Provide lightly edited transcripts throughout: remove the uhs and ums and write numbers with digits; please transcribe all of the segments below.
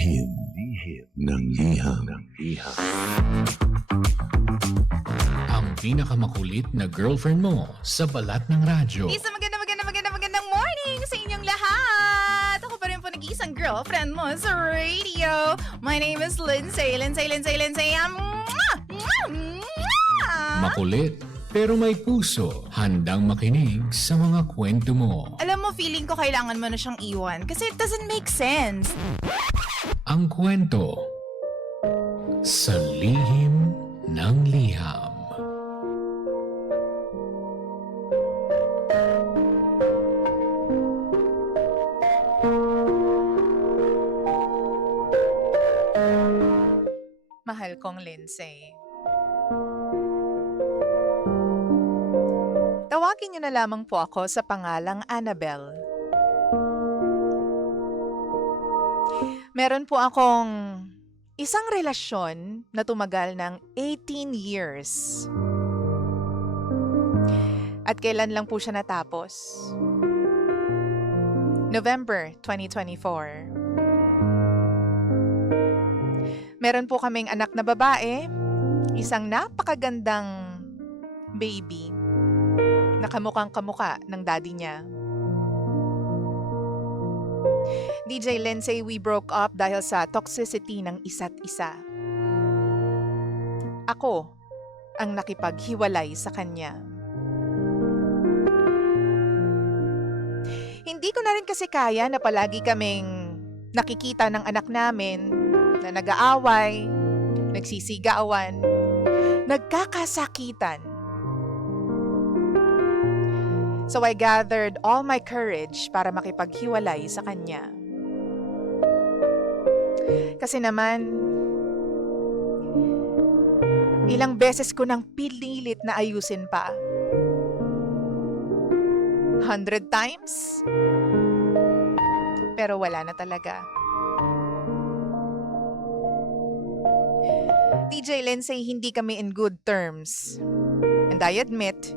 Lihim ng liham. Ang pinakamakulit na girlfriend mo sa balat ng radyo. Isang magandang morning sa inyong lahat! Ako pa rin po nag-iisang girlfriend mo sa radio. My name is Lindsay. Makulit pero may puso, handang makinig sa mga kwento mo. Alam mo, feeling ko kailangan mo na siyang iwan kasi it doesn't make sense. Ang kwento sa lihim ng liham. Mahal kong Lindsay. Tawagin niyo na lamang po ako sa pangalang Annabelle. Meron po akong isang relasyon na tumagal ng 18 years. At kailan lang po siya natapos? November 2024. Meron po kaming anak na babae, isang napakagandang baby. Nakamukhang-kamuka ng daddy niya. DJ Lindsay, we broke up dahil sa toxicity ng isa't isa. Ako ang nakipaghiwalay sa kanya. Hindi ko na rin kasi kaya na palagi kaming nakikita ng anak namin na nag-aaway, nagsisigawan, nagkakasakitan. So I gathered all my courage para makipaghiwalay sa kanya. Kasi naman, ilang beses ko nang pinilit na ayusin pa. 100 times? Pero wala na talaga. DJ Lindsay, hindi kami in good terms. And I admit,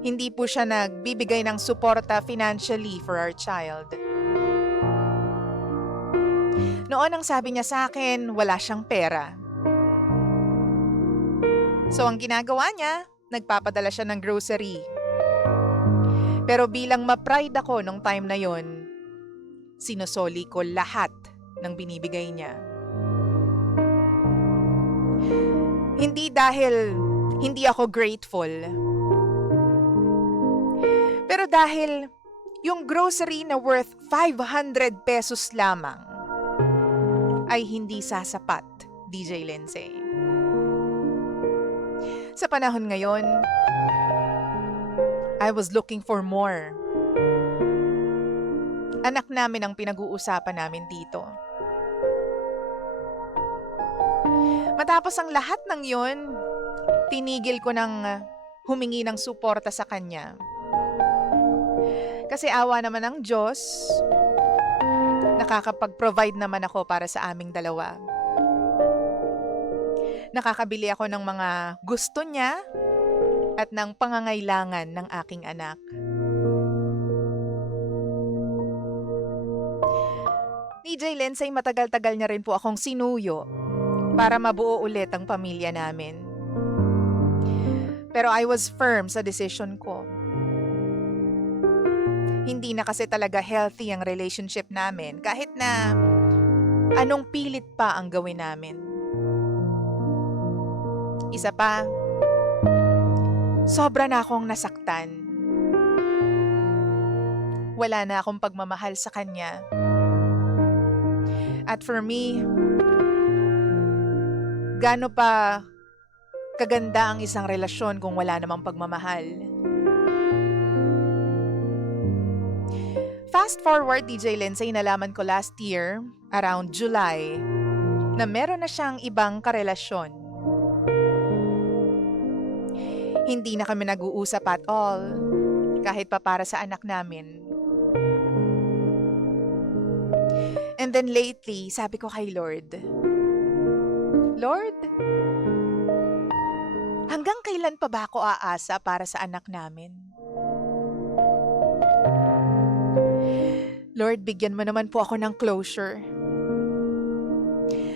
hindi po siya nagbibigay ng suporta financially for our child. Noon ang sabi niya sa akin, wala siyang pera. So ang ginagawa niya, nagpapadala siya ng grocery. Pero bilang ma-pride ako nung time na yon, sinusoli ko lahat ng binibigay niya. Hindi dahil hindi ako grateful, pero dahil yung grocery na worth 500 pesos lamang ay hindi sasapat, DJ Lindsay. Sa panahon ngayon, I was looking for more. Anak namin ang pinag-uusapan namin dito. Matapos ang lahat ng yun, tinigil ko ng humingi ng suporta sa kanya. Kasi awa naman ng Diyos, nakakapag-provide naman ako para sa aming dalawa. Nakakabili ako ng mga gusto niya at ng pangangailangan ng aking anak. DJ Lindsay, matagal-tagal niya rin po akong sinuyo para mabuo ulit ang pamilya namin. Pero I was firm sa decision ko. Hindi na kasi talaga healthy ang relationship namin kahit na anong pilit pa ang gawin namin. Isa pa, sobra na akong nasaktan. Wala na akong pagmamahal sa kanya. At for me, gaano pa kaganda ang isang relasyon kung wala namang pagmamahal? Fast forward, DJ Lindsay, nalaman ko last year, around July, na meron na siyang ibang karelasyon. Hindi na kami nag-uusap at all, kahit pa para sa anak namin. And then lately, sabi ko kay Lord, Lord, hanggang kailan pa ba ako aasa para sa anak namin? Lord, bigyan mo naman po ako ng closure.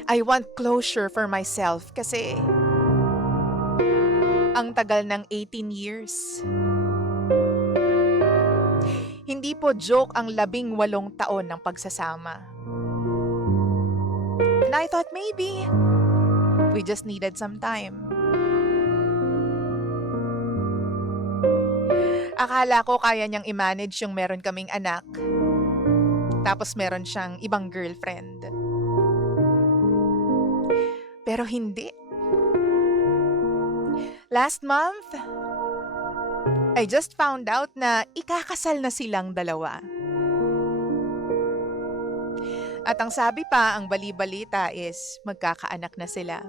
I want closure for myself kasi ang tagal ng 18 years. Hindi po joke ang 18 taon ng pagsasama. And I thought maybe we just needed some time. Akala ko kaya niyang i-manage yung meron kaming anak. Tapos meron siyang ibang girlfriend. Pero hindi. Last month, I just found out na ikakasal na silang dalawa. At ang sabi pa, ang bali-balita is magkakaanak na sila.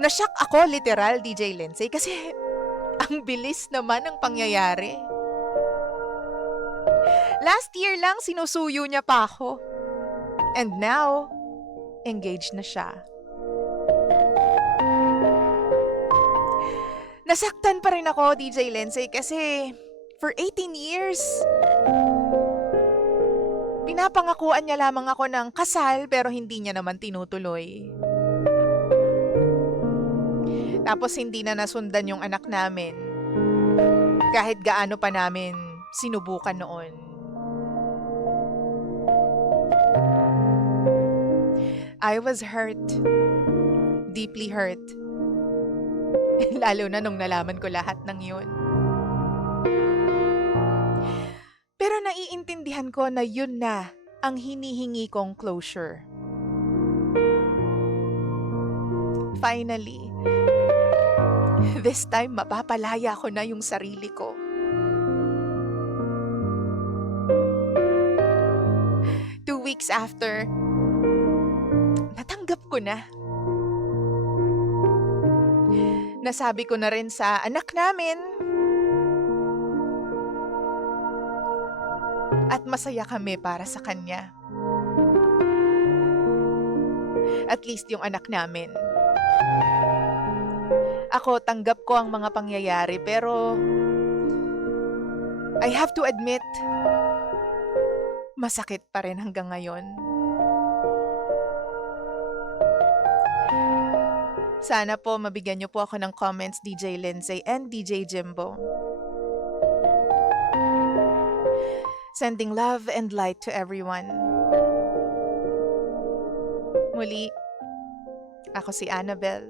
Nashock ako literal, DJ Lindsay, kasi ang bilis naman ng pangyayari. Last year lang sinusuyo niya pa ako. And now, engaged na siya. Nasaktan pa rin ako, DJ Lindsay, kasi for 18 years, pinapangakuan niya lamang ako ng kasal pero hindi niya naman tinutuloy. Tapos hindi na nasundan yung anak namin. Kahit gaano pa namin sinubukan noon. I was hurt. Deeply hurt. Lalo na nung nalaman ko lahat ng yun. Pero naiintindihan ko na yun na ang hinihingi kong closure. Finally, this time mapapalaya ko na yung sarili ko. Two weeks after, natanggap ko na. Nasabi ko na rin sa anak namin. At masaya kami para sa kanya. At least yung anak namin. Ako, tanggap ko ang mga pangyayari pero I have to admit, masakit pa rin hanggang ngayon. Sana po mabigyan niyo po ako ng comments, DJ Lindsay and DJ Jimbo. Sending love and light to everyone. Muli, ako si Annabelle.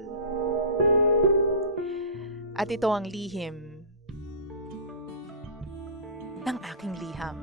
At ito ang lihim ng aking liham.